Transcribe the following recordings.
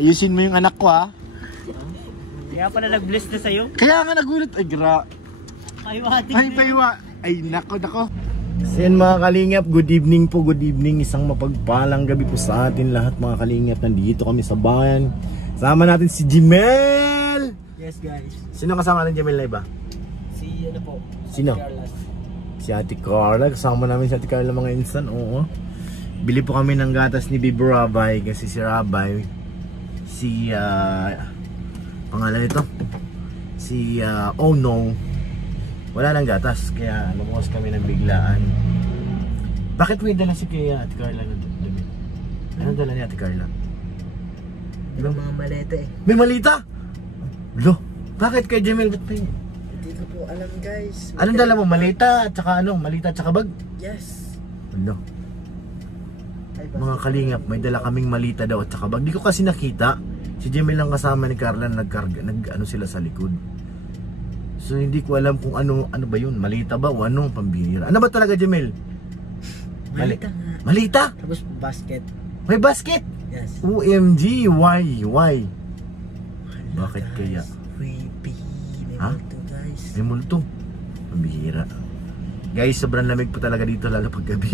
Ayusin mo yung anak ko ha. Kaya pala nag-bless na sa'yo. Kaya nga nagulat. Ay gra. Paiwating Ay paiwa. Ay nako. So yan mga kalingap, good evening po, good evening. Isang mapagpalang gabi po sa atin lahat mga kalingap. Nandito kami sa bayan. Sama natin si Jimel. Yes guys. Sino kasama natin Jimel na iba? Si ano po? Sino? Si Ate Carla. Kasama namin si Ate Carla mga insan. Oo. Bili po kami ng gatas ni Bibi Rabay. Kasi si Rabay, si pangalan nito, si oh no, wala nang gatas. Kaya lumuwas kami ng biglaan. Bakit may dala si kaya Ate Carla ng dumi? Anong dala ni Ate Carla? Di ba mga maleta eh? May malita? Lo, bakit kay Jemel? Ba't may... Hindi ko po alam guys. Anong dala mo? Malita at saka ano? Malita at saka bag? Yes. Lo, mga kalingap, may dala kaming malita daw at saka bag. Di ko kasi nakita. Si Jemel lang kasama ni Carla nag-ano sila sa likod. So hindi ko alam kung ano ba yun, malita ba o ano, pambihira. Ano ba talaga Jemel? Malita nga. Malita? Tapos basket. May basket? Yes. OMG, why? Bakit guys, kaya? Creepy. May Ha? multo guys. May multo. Pambihira. Guys, sobrang lamig po talaga dito lalo pag gabi.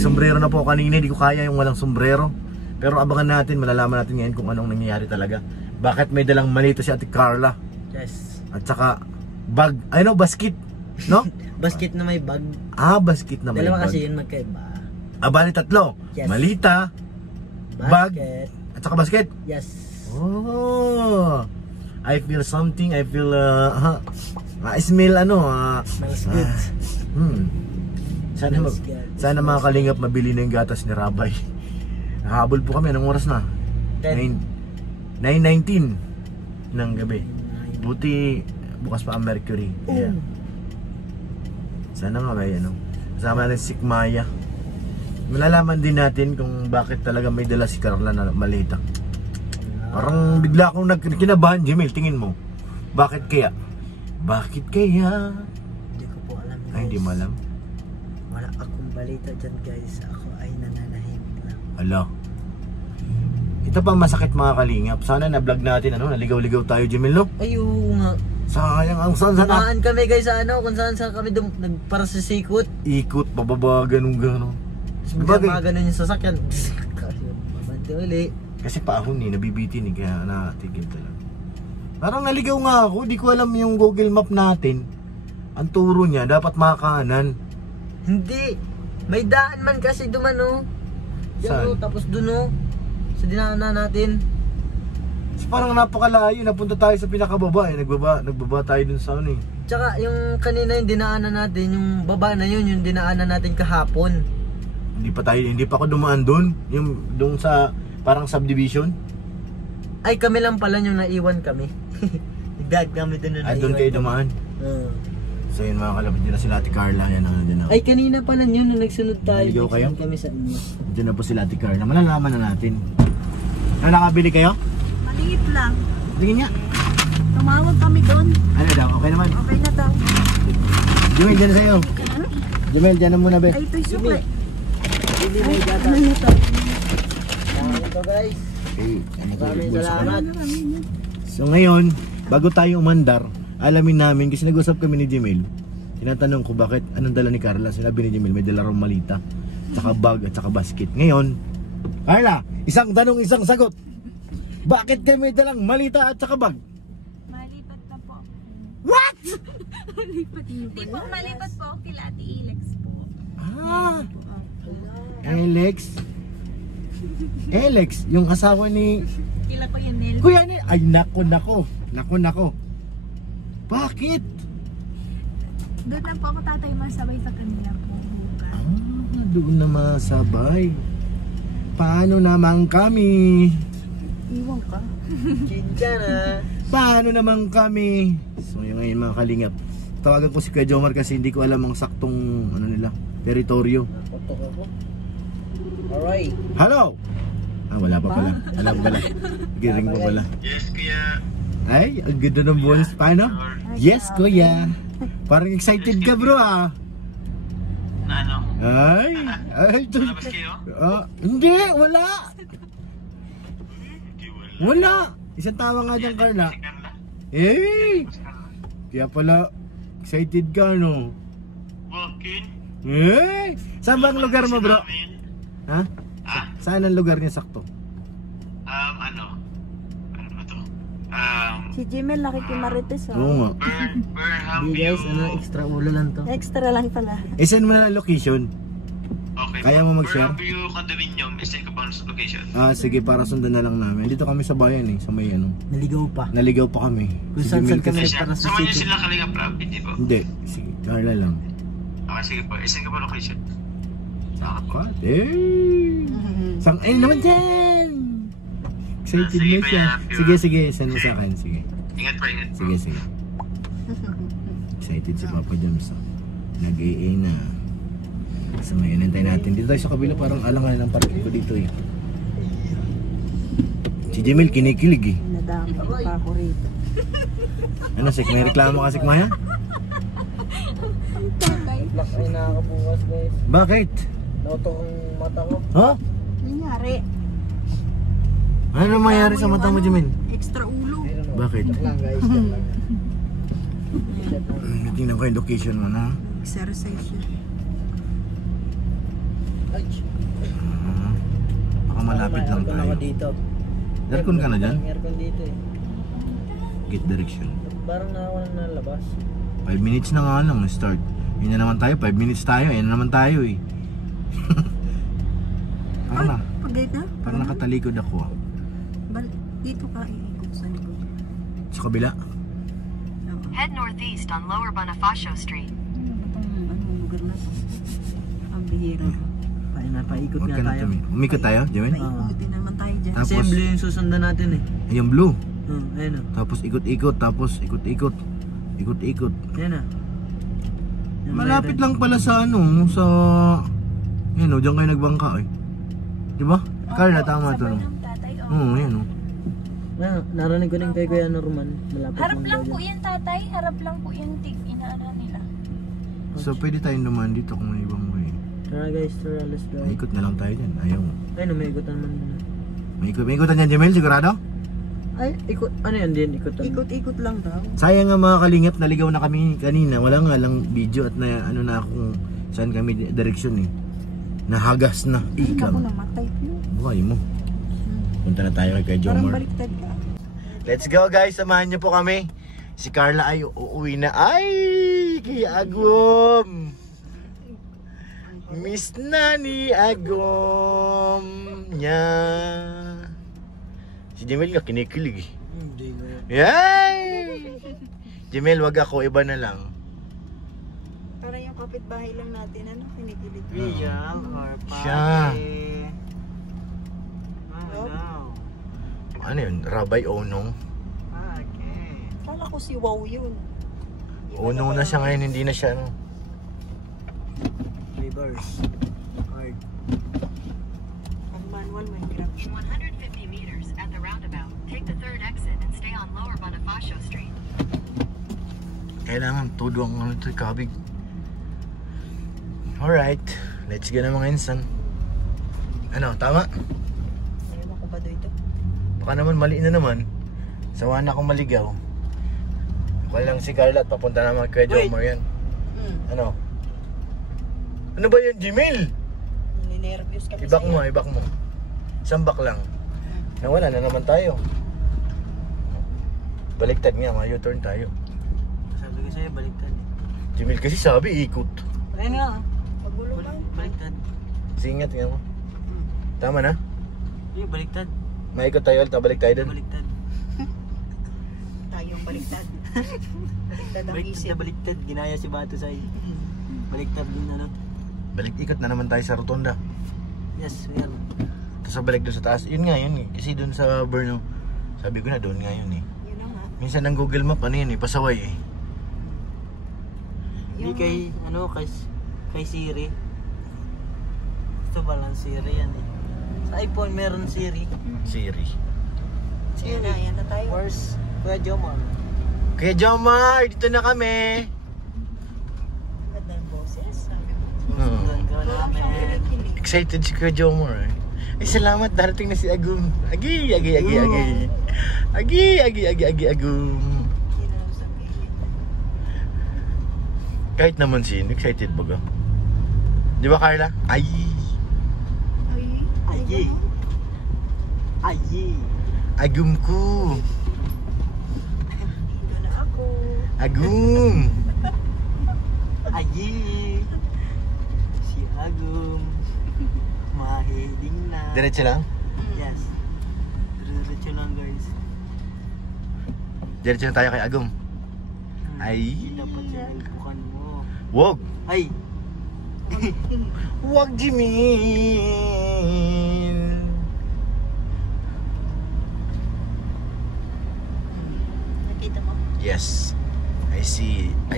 Sombrero na po kanina, hindi ko kaya yung walang sombrero. Pero abangan natin, malalaman natin ngayon kung anong nangyayari talaga. Bakit may dalang malita si Ate Carla? Yes. At saka bag, ano, basket, no? Basket na may bag. Ah, basket na may Dalawa bag. kasi yun magkaiba. Ah, bali tatlo. Yes. Malita, bag, Basket. at saka basket. Yes. Oh, I feel something. I feel I smell Smells good. Sana Smells good. sana mga kalingap mabili na yung gatas ni Rabay. Nahabol po kami. Anong oras na? 9:19 ng gabi. Buti bukas pa ang Mercury. Yeah. Sana nga may kasama natin si Maya. Malalaman din natin kung bakit talaga may dala si Carla na malita. Parang bigla akong kinabahan, Jemel, tingin mo. Bakit kaya? Bakit kaya? Hindi ko po alam guys. Ay, hindi mo alam. Wala akong balita dyan guys. Ako ay nananahimik lang. Hala. Ito pa masakit mga kalingap. Sana na-vlog natin, naligaw-ligaw tayo, Jemel, no? Ay, oo nga. Sayang, ang saan Saan kami guys sa kung saan kami para sa sikot. ikot, pababa, ganun. Bagay. Mga ganun yung sasakyan. Mabante uli. Kasi paahon nabibitin kaya natigil talaga. Parang naligaw nga ako, di ko alam yung Google Map natin. Ang turo niya, dapat makanan. Hindi. May daan man kasi dumano. Saan? Tapos duno. Sa dinaanan natin. So, parang napakalayo, napunta tayo sa pinakababa nagbaba tayo dun sa ano eh. Tsaka yung kanina yung dinaanan natin, yung baba na yun, yung dinaanan natin kahapon. Hindi pa ako dumaan dun, yung dun sa parang subdivision. Ay, kami lang pala yung naiwan kami. Nagdag kami dun na naiwan. Doon kayo dumaan. So yun mga kalapit, din na sila Ate Carla, yan din ako. Ay, kanina pala yun nung nagsunod tayo. Naligaw kayo? Nagsunod kami sa inyo. Diyan na po sila Ate Carla, malalaman na natin. Nakabili kayo? Maliit lang. Tingin niya. Tumawag kami doon. Ano daw, okay naman? Okay na daw. Jumel, dyan na sa'yo. Jumel, dyan na muna be. Ay, ito'y sukli. Hindi may gata. Ano na to? Tama ito guys. Okay, Maraming salamat. So ngayon, bago tayo umandar, alamin namin kasi nag-usap kami ni Jemel. Tinatanong ko bakit anong dala ni Carla. Sinabi ni Jemel may dala raw malita, tsaka bag at tsaka basket. Ngayon, Carla, isang tanong, isang sagot. Bakit kayo may dalang malita at tsaka bag? Malipat na po. What? Malipat niyo po. Di po, malipat po. Kila Ate Ilex po. Ah, Alex, yung asawa ni Kila po yun, Nel. Kuya ni. Ay nako. Bakit? Doon lang po ako tatay masabay sa kanila po. Doon na masabay. Paano naman kami? Iwan ka. Chincha na. Paano naman kami? So yung ngayon mga kalingap, tawagan ko si Kuya Jomar kasi hindi ko alam ang saktong teritoryo. Nakotok ako. Alright. Hello! Ah, wala pa pala. Alam pala. Giring pa pala. Yes, kuya. Ay, ang ganda ng voice. Paano? Yes, kuya. Parang excited ka bro ah. Na ano? Ay, Malabas kayo? hindi, wala. Hindi, wala. Wala! Isang tawa nga dyan, Carla. Si Carla. Eh! Kaya pala, excited ka, no? Walk-in. Eh! Saan ba ang lugar mo, bro? Ha? Ah, Saan ang lugar niya sakto? ano ba to? Si Jimel nakikimarites Oo nga. Burnham Hindi View. guys, extra ulo lang to. Extra lang pala. Send mo na ang location. Okay. Kaya mo mag-share? Burnham View Condominium. Isend ko pa ang location. Sige, para sundan na lang namin. Dito kami sa bayan sa may Naligaw pa. Naligaw pa kami. Kung Si saan Jimel kami kasi- para sa Sama niyo city. sila Kalinga Prab, hindi po? Hindi, si Carla lang. Okay, sige po. Isend ko pa location. Saka po. What? Sang naman dyan! Excited Sige, na siya. Kuya. Sige, send mo sa akin. Sige. Ingat pa, ingat po. Sige. Excited si Papa James. Nag-AA na. So ngayon, hintayin natin. Dito tayo sa kabila, parang alangan ng parking ko dito eh. Si Jamil kinikilig eh. Nadami pa ako rito. Ano, Sik? May reklamo ka, Sik Maya? Black ay nakakabukas guys. Bakit? Nauto ang mata ko. Ha? Nangyari. Ano mangyari sa mata mo, Jamil? Extra ulo. Bakit? Check lang guys, check lang. Tingnan ko yung location mo na. Exercise siya. Ay, Baka malapit lang aircon tayo. ako dito. Aircon ka na dyan? May aircon dito eh. Gate direction. Parang nakawalan na labas. 5 minutes na nga lang, start. Yun na naman tayo, 5 minutes tayo. Yan na naman tayo eh. Pag-gate na? Parang nakatalikod ako ah. Dito ka iikot sa likod. Sa kabila. Head northeast on Lower Bonifacio Street. Anong lugar na to? Ang bihira. Paikot Huwag nga ka na tayo. Umikot tayo, Jamil? Paikutin naman tayo dyan. Tapos- Assembly yung susundan natin eh. Ayun, blue. Ayun o. Tapos ikot-ikot, tapos ikot-ikot. Ikot-ikot. Yan ah. Yan, Malapit lang pala sa sa... Yan o, diyan kayo nagbangka eh. Diba? Carla, tama to no? Oo, yan o. Narinig ko din kay Kuya Norman. Malapit Harap daw lang po dyan. yan, tatay. Harap lang po yung inaano nila. So pwede tayong dumaan dito kung may ibang way. Tara guys, tara, let's go. Ikot na lang tayo dyan. Ayaw mo. Ayun, may ikutan man din. May ikutan dyan, Jamil, sigurado? Ay, ikot. Ano yan din? Ikutan. Ikot-ikot lang daw. Sayang nga mga kalingap, naligaw na kami kanina. Wala nga lang video at na ano na kung saan kami direksyon eh. Nahagas na. Hindi Ikaw. ako namatay. Buhay mo. Punta na tayo kay Parang Jomar. baliktad ka. Let's go guys, samahan niyo po kami. Si Carla ay uuwi na. Ay, kay Agwom. Miss na ni Agwom niya. Si Jamil nga kinikilig eh. Hindi ko. Yay! Jamil, wag ako, iba na lang. Parang yung kapitbahay lang natin, ano, kinikilig. Real or Siya. Ano yun? Rabay Onong? Okay. Kala ko si Wow yun. Onong na siya ngayon, hindi na siya ano. Reverse. Hard. Ang manual, may grab. In 150 meters at the roundabout, take the third exit and stay on Lower Bonifacio Street. Kailangan todo ang ano ito, kabig. Alright, let's go na mga insan. Ano, tama? Ano ako ba dito? Baka naman mali na naman. Sawa na akong maligaw. Ako lang si Carla at papunta naman kay Jomar yan. Ano? Ano ba yun, Jamil? Ninervyos kami Ibak mo, ibak mo. Isang bak lang. Nawala na naman tayo. Baliktad nga, ma-U-turn tayo. Sabi ko sa'yo, baliktad. Jamil kasi sabi, ikot. Ayun nga. Pagulo ka. Baliktad. Singat nga mo. Tama na? Yung baliktad. Maikot tayo, balik tayo dun. Baliktad. Tayong baliktad. Baliktad ang Baliktad isip. na baliktad. Ginaya si Bato sa'yo. Baliktad din ano. Balik ikot na naman tayo sa rotonda. Yes, we are. Tapos balik doon sa taas. Yun nga yun eh. Kasi doon sa Burno, sabi ko na doon nga yun eh. Yun na nga. Minsan ng Google Map, ano yun eh, pasaway eh. Hindi kay, ano, kay Siri. Ito ba lang Siri yan eh. Sa iPhone meron Siri. Siri. Yan na tayo. Where's Kuya Jomar? Kaya Jomar, dito na kami. Ganda ng boses. Sabi ko. Hmm. Sundan ka namin. Excited si Kuya Jomar eh. Ay, salamat, darating na si Agum. Agi, agi, agi, agi. Agi, agi, agi, agi, Agum. Kahit naman excited ba ka? Di ba, Carla? Ay! Ayi. Ayi. Agum ko! Dito na ako. Agum! Ayi. Si Agum. Mahiling na. Diretso lang? Yes. Diretso lang guys. Diretso na tayo kay Agum. Ay. Hindi dapat sinilpukan mo. Wag! Ay. Wag, Jimin! Nakita mo? Yes. I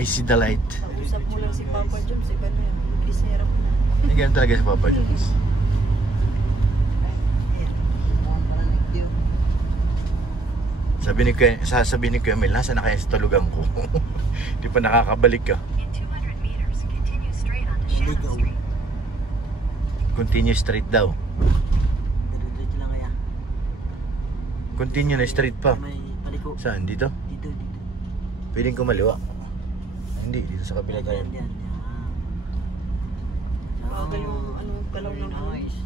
see the light. Usap mo lang si Papa Jones. Iba na yun. Isera mo na. Ay, ganun talaga si Papa Jones. Sabi ni Kuya Mel, nasa na kaya sa tulugan ko? Di pa nakakabalik ka. In 200 meters, continue straight onto Shannon Street. Continue straight daw. Diretso lang kaya. Continue na straight pa. May paliko. Saan? Dito? Dito. Pwedeng kumaliwa. Hindi, dito sa kabila tayo. Yan. Bagal yung galaw ng noise.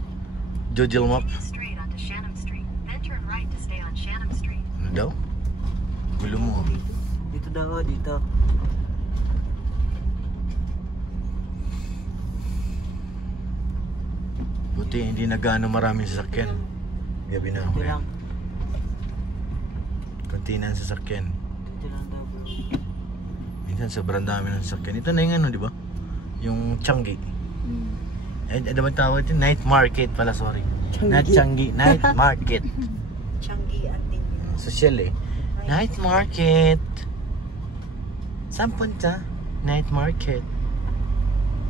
Jojel map. Continue straight onto Shannon Street. Then turn right to stay on Shannon Street. Ano daw? Gulo mo. Dito daw, dito. Buti hindi na gaano maraming sasakyan. Gabi na ako Dito eh. lang. Kunti na ang sasakyan. Dito lang daw bro. Minsan sobrang dami ng sasakyan. Ito na yung ano, di ba? Yung Changi. Ano ba tawag ito? Night market pala, sorry. Not Changi, night market. Changi Antin. Social eh. Night market. Saan punta? Night market.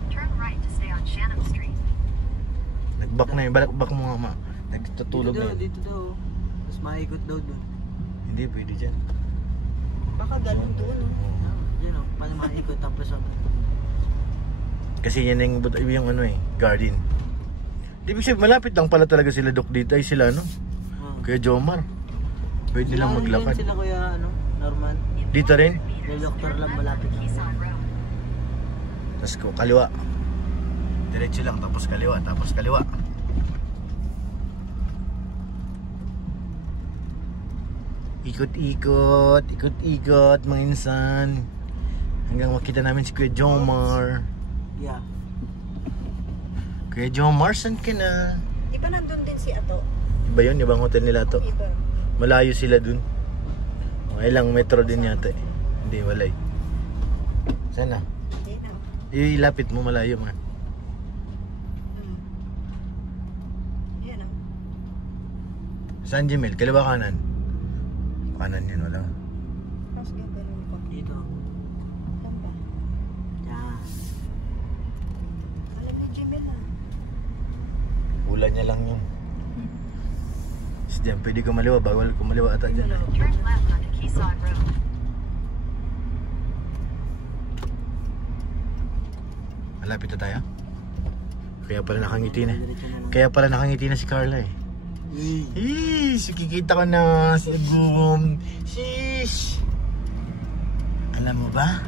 Turn right to stay on Shannon Street. Nagbak na yun. Balak mo nga ma. Nagtutulog na yun. Dito daw. Tapos maikot daw doon. Hindi, pwede dyan. Baka ganun doon. Yun o, paano maikot tapos Kasi yan yung ano eh, garden. Ibig sabihin, malapit lang pala talaga sila Dok dito. Ay sila ano? Kuya Jomar. Pwede nilang maglakad. Sila kuya Norman. Dito rin? Yung doktor lang malapit lang. Quezon Road. Tapos kaliwa. Diretso lang, tapos kaliwa, tapos kaliwa. Ikot-ikot, ikot-ikot mga insan. Hanggang makita namin si Kuya Jomar. Yeah. Kuya Jomar, saan ka na? Di ba nandun din si Ato? Iba yun, ibang hotel nila to. Iba. Malayo sila dun. Okay lang, metro din yata eh. Hindi, wala eh. Saan na? Hindi na. Ilapit mo, malayo man. Yan o. Saan, Jimel? Kaliwa kanan? Kanan yan, wala. Tapos gagawin ko. Dito. Saan ba? Yeah. Alam ni Jimel ah. Ulan niya lang yun. Kasi dyan, pwede kumaliwa. Bawal kumaliwa ata dyan. Turn left onto Quezon Road. Malapit na tayo. Kaya pala nakangiti na. Diretso na lang. Kaya pala nakangiti na si Carla eh. Kikita ko na si Agum. Sheesh. Alam mo ba?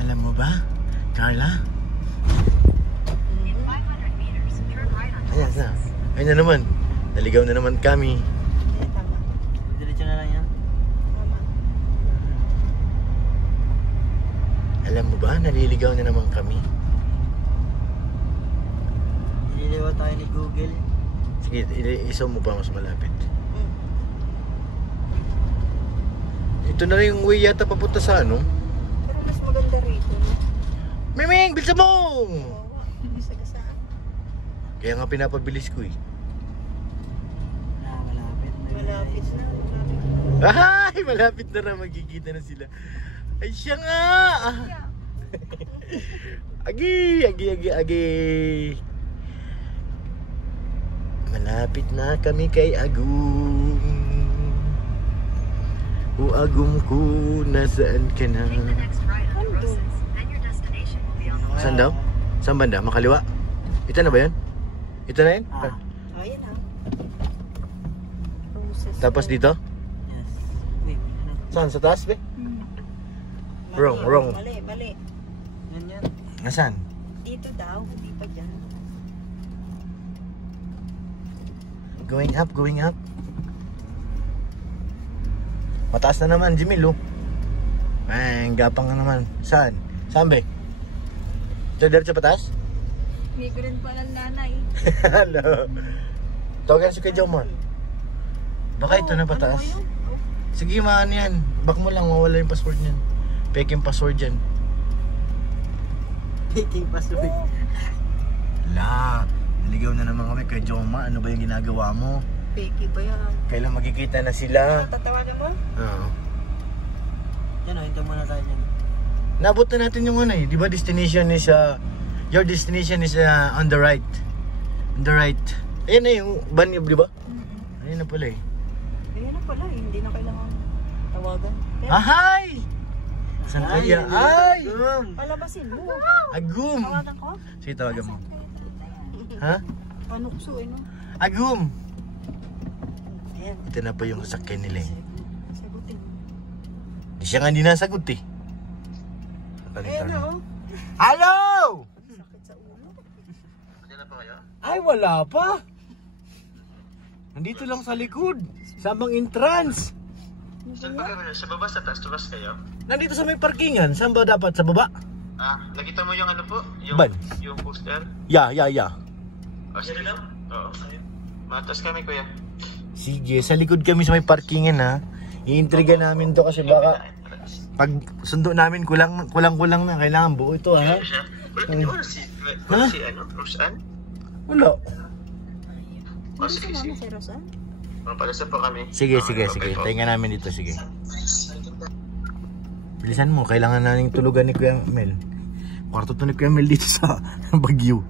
Alam mo ba? Carla? In 500 meters, turn right onto Ayan na. Ayun na naman. Naligaw na naman kami. Eh, tama. Diretso na lang yan. Tama. Alam mo ba? Naliligaw na naman kami. Nililiwa tayo ni Google. Sige, i-zoom mo pa mas malapit. Ito na rin yung way yata papunta sa ano. Pero mas maganda rito. No? Miming! Bilsa mo! Oo. Sagasaan. Kaya nga pinapabilis ko eh. Malapit na. Malapit na. Ay! Malapit na na. Magkikita na sila. Ay siya nga! Agi! Agi! Agi! Agi! Malapit na kami kay Agum. O Agum ko, nasaan ka na? Take the next right on Rosas. Then your destination will be on the left. Saan daw? Saan banda? Makaliwa? Ito na ba yun? Ito na yun? Ah. Oh, yan ah. Tapos dito? Yes. Wait, ano? Saan? Sa taas, be? Wrong. Mali. Yan yan. Nasaan? Dito daw, hindi pa dyan. Going up. Mataas na naman, Jimil, oh. Ay, gapang na naman. Saan? Saan, be? Ito, diretso pataas? Hindi ko rin pala nanay. Hello. Tawagan si Kuya Jomar. Baka ito na pataas. Sige, maan yan. Back mo lang, mawala yung password niyan. Peking password yan. Taking password. La, naligaw na naman kami. Kuya Jomar, ano ba yung ginagawa mo? Peki ba yan? Kailan magkikita na sila? Tatawagan mo? Oo. Yan o, hinto muna tayo dyan. Nabot na natin yung ano eh. Di ba destination is, your destination is on the right. On the right. Ayan na yung banyo, di ba? Ayan na pala eh. Ayan na pala, hindi na kailangan tawagan. Ahay! Saan kaya? Ay! Palabasin mo. Agum! Tawagan ko? Sige, tawagan mo. Ha? Panukso eh no? Agum! Ayan. Ito na pa yung sasakyan nila eh. Sagutin. Di siya nga hindi nasagot eh. Ayan na oh. Hello! Sakit sa ulo. Ay, wala pa. Nandito lang sa likod. Sabang entrance. Saan pa kami? Sa baba, sa taas, tulas kayo? Nandito sa may parkingan. Saan ba dapat? Sa baba? Nakita mo yung ano po? Yung, Ban? yung poster? Ya. Sige lang? Oo. Matas kami, kuya. Sige, sa likod kami sa may parkingan ha. Iintriga namin to kasi baka pag sundo namin kulang na. Kailangan buo ito ha. Wala si ano? Roseanne? Wala. Sige. Si Rosan? Palasa po kami. Sige. Okay po. Tingnan namin dito, sige. Bilisan mo, kailangan namin tulugan ni Kuya Mel. Kwarto to ni Kuya Mel dito sa Baguio.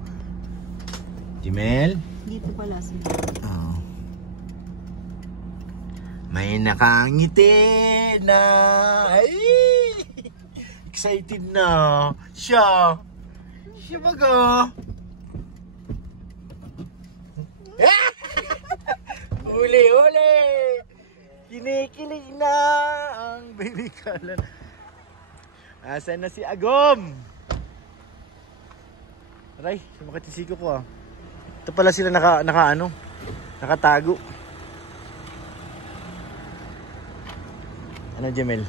Jimel? Dito pala sila. Oh. May nakangiti na. Ay! Excited na. Siya baga. Uli! Kinikilig na ang baby kalan. Asan na si Agom? Aray, sumakit yung siko ko ah. Ito pala sila nakatago. Ano, Jamel?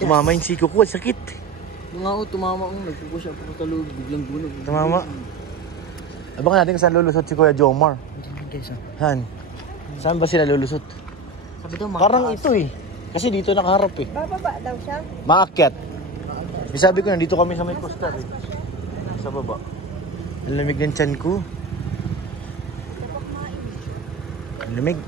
Tumama yung siko ko, sakit. Mga o, tumama ko. Nagpupush ako sa loob. Biglang bunog. Tumama. Abangan natin kung saan lulusot si Kuya Jomar. Saan ba sila lulusot? Sabi daw, Parang ito eh. Kasi dito nakaharap eh. Bababa daw siya. Maakyat. Sabi ko, nandito kami sa may coaster eh. Sa baba. Ang lamig ng tiyan ko. Ang lamig.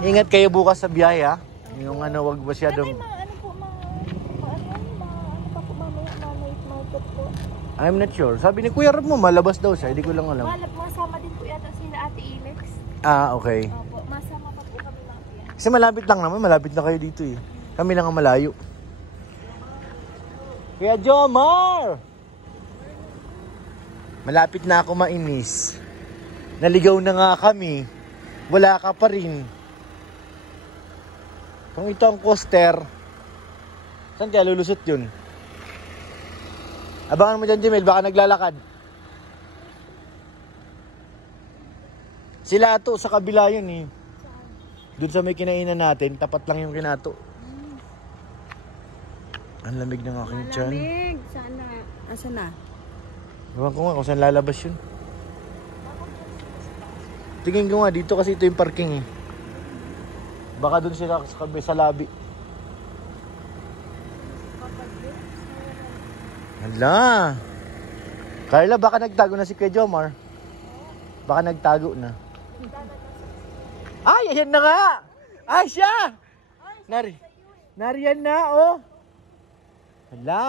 Ingat kayo bukas sa biyahe ha. Yung wag masyadong... I'm not sure. Sabi ni Kuya Rob mo, malabas daw siya. Hindi ko lang alam. Masama din po yata sila Ate Ilex. Okay. Opo, masama pa po kami mga kuya. Kasi malapit lang naman. Malapit na kayo dito eh. Kami lang ang malayo. Kuya Jomar! Malapit na ako mainis. Naligaw na nga kami. Wala ka pa rin. Kung ito ang coaster, saan kaya lulusot yun? Abangan mo dyan, Jamil, baka naglalakad. Sila ato sa kabila yun eh. Doon sa may kinainan natin, tapat lang yung kinato. Ang lamig ng aking tiyan. Malamig. Sana. Asan na? Ewan ko nga kung saan lalabas yun. Tingin ko nga dito kasi ito yung parking eh. Baka doon sila sa labi. Hala. Carla, baka nagtago na si Kuya Jomar. Baka nagtago na. Ay, ayan na nga. Ay, siya. Nariyan na, oh. Hala.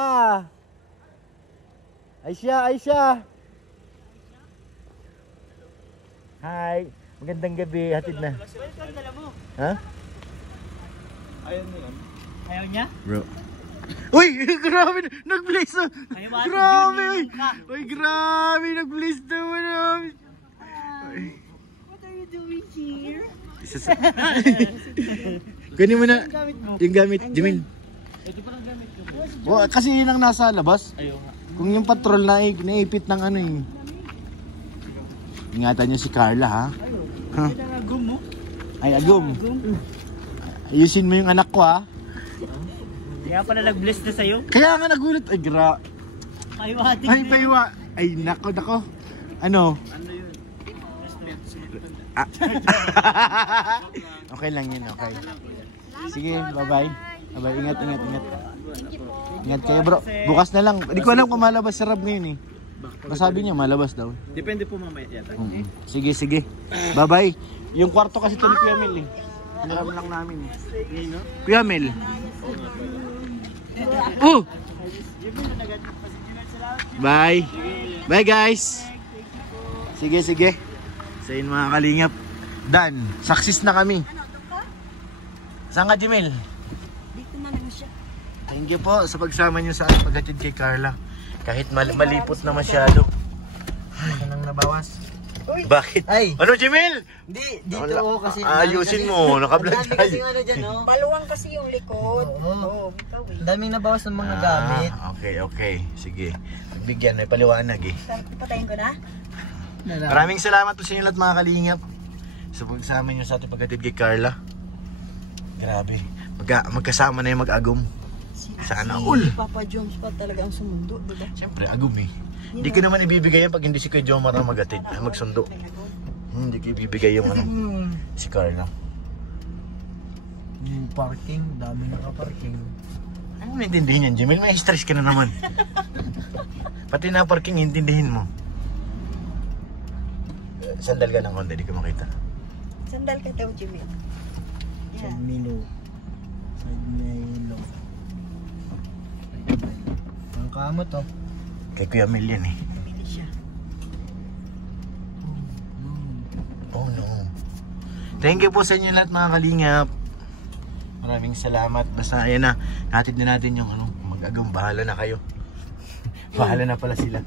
Ay siya. Hi. Magandang gabi. Hatid na. Ha? Ayaw niya? Bro. Uy! Grabe! Nag-blaze na! Grabe! Uy! Grabe! Nag-blaze naman namin! doing here? Kunin mo na yung gamit, Jamil. Ito pa lang gamit ko. Oh, kasi yun ang nasa labas. Ayaw nga. Kung yung patrol na naipit ng ano eh. Ingatan nyo si Carla ha. Ha? Agum mo? Ay, agum. Ayusin mo yung anak ko ha. Kaya pala nag-bless na sa'yo. Kaya nga nagulat. Ay, Paiwating Ay, paiwa. Ay, nako. Ano? Ano yun? Ah. Okay lang yun, okay. Sige, bye-bye. Bye-bye, ingat. Ingat kayo bro. Bukas na lang. Hindi ko alam kung malabas si Rob ngayon eh. Masabi niya malabas daw. Depende po mamaya yata. Sige. Bye-bye. Yung kwarto kasi ito ni Kuya Mel eh. Hiniram lang namin eh. Kuya Mel. Oh! Bye. Bye guys. Sige. Sa inyo mga kalingap. Dan, success na kami. Saan ka, Jimel? Dito na lang siya. Thank you po sa pagsama niyo sa paghatid kay Carla. Kahit malipot na masyado. Ito nang nabawas. Bakit? Ay! Ano, Jimel? Hindi, dito Wala. ako kasi... Ayusin mo, naka-vlog Ang dami tayo. kasi ano dyan, no? Baluwang kasi yung likod. Oo. Bitaw eh. Ang daming nabawas ng mga gamit. Okay. Sige. Bigyan, may paliwanag eh. Patayin ko na? Maraming salamat po sa inyo lahat mga kalingap. Sa pagsama niyo sa ating paghatid kay Carla. Grabe. Magkasama na yung mag-agum. Sana all. Si Papa Jones pa talaga ang sumundo, diba? Siyempre, agum eh. Hindi ko naman ibibigay yan pag hindi si Kuya Jomar ang maghatid, magsundo. Hindi ko ibibigay yung ano, si Carla. Yung parking, dami naka-parking. Ano naintindihin yan, Jimel? May stress ka na naman. Pati na parking, intindihin mo. Sandal ka ng konti, di ko makita. Sandal ka daw, Jimmy. Side Milo. Ang kamot oh. Kay Kuya Mel yan eh. Pili siya. Oh no. Thank you po sa inyo lahat mga kalingap. Maraming salamat. Basta ayan na, hatid na natin yung ano, mag-agam. Bahala na kayo. Bahala na pala sila.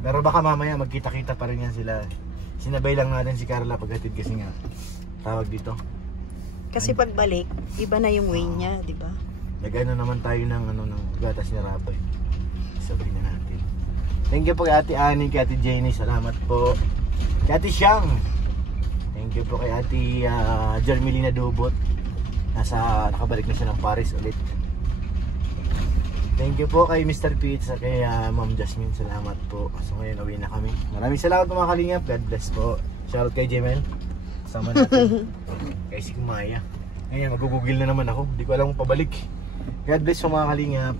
Pero baka mamaya magkita-kita pa rin yan sila. Sinabay lang natin si Carla paghatid kasi nga tawag dito. Kasi pagbalik, iba na yung way niya, di ba? Nag-ano naman tayo ng ano ng gatas ni Raboy. Sabay na natin. Thank you po kay Ate Annie, kay Ate Jenny, salamat po. Kay Ate Siang. Thank you po kay Ate Jermelina Dubot. Nakabalik na siya ng Paris ulit. Thank you po kay Mr. Pizza, kay Ma'am Jasmine, salamat po. So ngayon uwi na kami. Maraming salamat po mga kalingap. God bless po. Shoutout kay Jemel. Sama natin. Kay si Kumaya. Ngayon mag-google na naman ako. Hindi ko alam kung pabalik. God bless po mga kalingap.